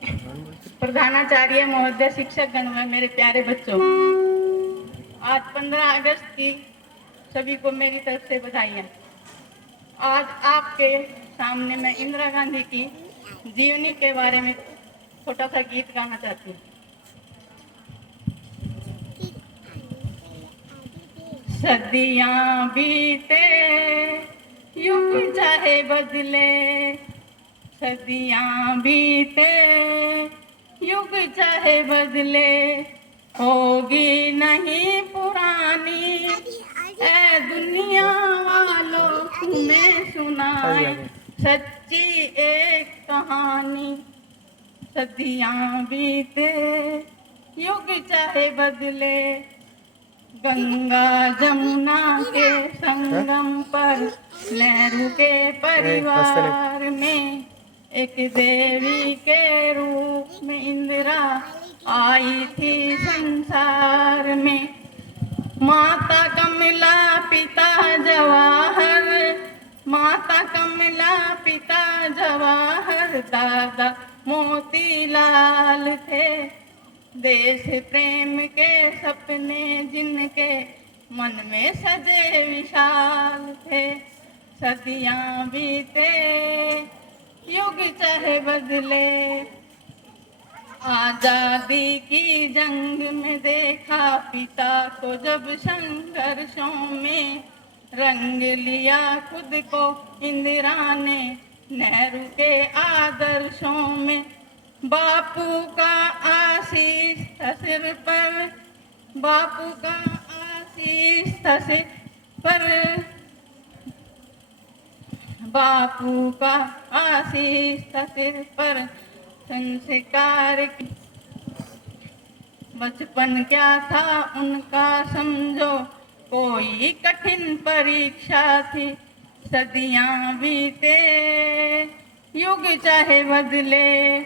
प्रधानाचार्य महोदय, शिक्षक गण व मेरे प्यारे बच्चों, आज 15 अगस्त की सभी को मेरी तरफ से बधाइयाँ। आज आपके सामने मैं इंदिरा गांधी की जीवनी के बारे में छोटा सा गीत गाना चाहती हूँ। सदियाँ बीते, युग चाहे बदले, सदियाँ बीते, युग चाहे बदले, होगी नहीं पुरानी ऐ दुनिया वालों तुम्हें सुनाए सच्ची एक कहानी। सदियाँ बीते, युग चाहे बदले, गंगा जमुना के संगम पर नेहरू के परिवार में एक देवी के रूप में इंदिरा आई थी संसार में। माता कमला पिता जवाहर, माता कमला पिता जवाहर, दादा मोतीलाल थे। देश प्रेम के सपने जिनके मन में सजे विशाल थे। सदियाँ बीते, युग चाहे बदले, आजादी की जंग में देखा पिता को जब संघर्षों में, रंग लिया खुद को इंदिरा ने नेहरू के आदर्शों में। बापू का आशीष था सिर पर, बापू का आशीष था सिर पर, बापू का आशीष था सिर पर, संस्कार की बचपन क्या था उनका समझो, कोई कठिन परीक्षा थी। सदियाँ बीते, युग चाहे बदले,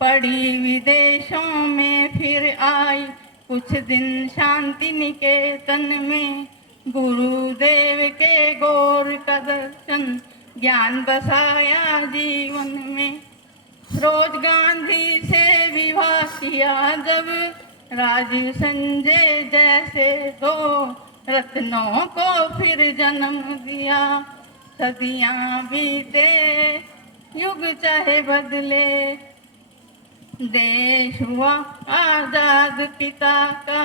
पढ़ी विदेशों में फिर आई कुछ दिन शांति निकेतन में। गुरुदेव के गौर का दर्शन ज्ञान बसाया जीवन में। रोज गांधी से विवाह किया जब, राजीव संजय जैसे दो रत्नों को फिर जन्म दिया। सदियाँ बीते, युग चाहे बदले, देश हुआ आजाद पिता का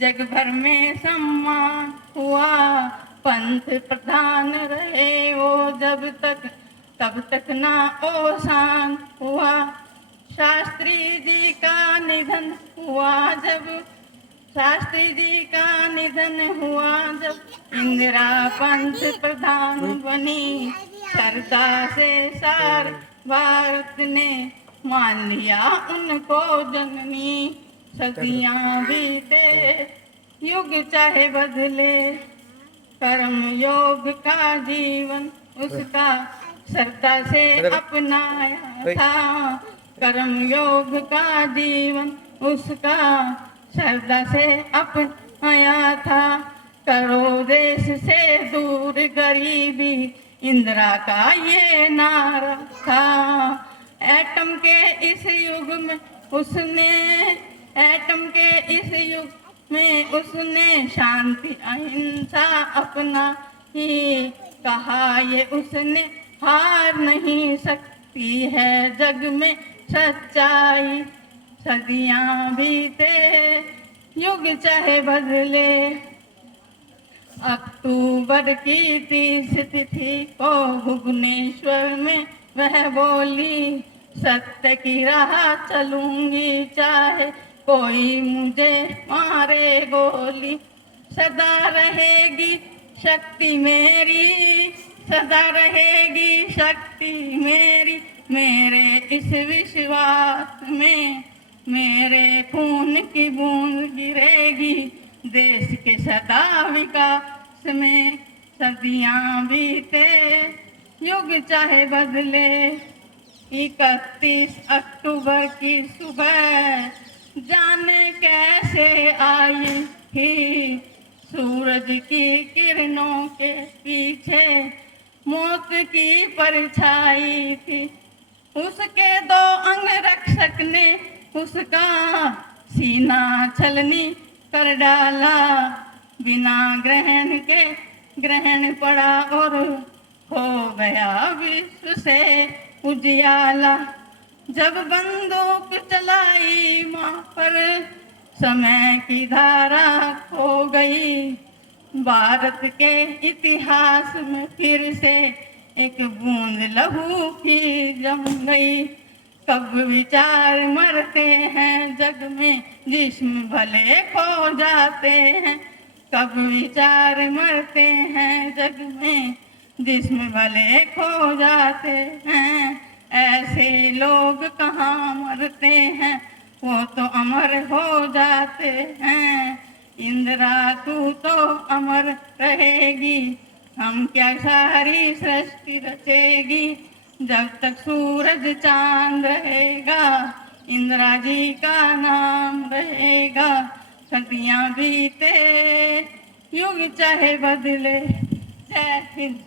जग भर में सम्मान हुआ। पंत प्रधान रहे वो जब तक, तब तक ना ओसान हुआ। शास्त्री जी का निधन हुआ जब, शास्त्री जी का निधन हुआ जब, इंदिरा पंत प्रधान बनी। सरदा से सार भारत ने मान लिया उनको जननी। सदियाँ बीते, युग चाहे बदले, कर्म योग का जीवन उसका श्रद्धा से अपनाया था। कर्म योग का जीवन उसका श्रद्धा से अपनाया था। करो देश से दूर गरीबी, इंदिरा का ये नारा था। एटम के इस युग में उसने, एटम के इस युग में उसने शांति अहिंसा अपना ही कहा। ये उसने हार नहीं सकती है जग में सच्चाई। सदियाँ बीते, युग चाहे बदले, अक्टूबर की 30 तिथि को भुवनेश्वर में वह बोली, सत्य की राह चलूंगी चाहे कोई मुझे मारे गोली। सदा रहेगी शक्ति मेरी, सदा रहेगी शक्ति मेरी, मेरे इस विश्वास में। मेरे खून की बूंद गिरेगी देश के सदा विकास में। सदियाँ बीते, युग चाहे बदले, 31 अक्टूबर की सुबह जाने कैसे आई थी। सूरज की किरणों के पीछे मौत की परछाई थी। उसके 2 अंगरक्षक उसका सीना छलनी कर डाला, बिना ग्रहण के ग्रहण पड़ा और हो गया विश्व से उजियाला। जब बंदूक चलाई माँ पर समय की धारा खो गई, भारत के इतिहास में फिर से एक बूंद लहू की जम गई। कब विचार मरते हैं जग में, जिस्म भले खो जाते हैं। कब विचार मरते हैं जग में, जिस्म भले खो जाते हैं। ऐसे लोग कहाँ मरते हैं, वो तो अमर हो जाते हैं। इंदिरा तू तो अमर रहेगी, हम क्या सारी सृष्टि रचेगी। जब तक सूरज चांद रहेगा, इंदिरा जी का नाम रहेगा। सदियां बीते युग चाहे बदले, जय हिंद।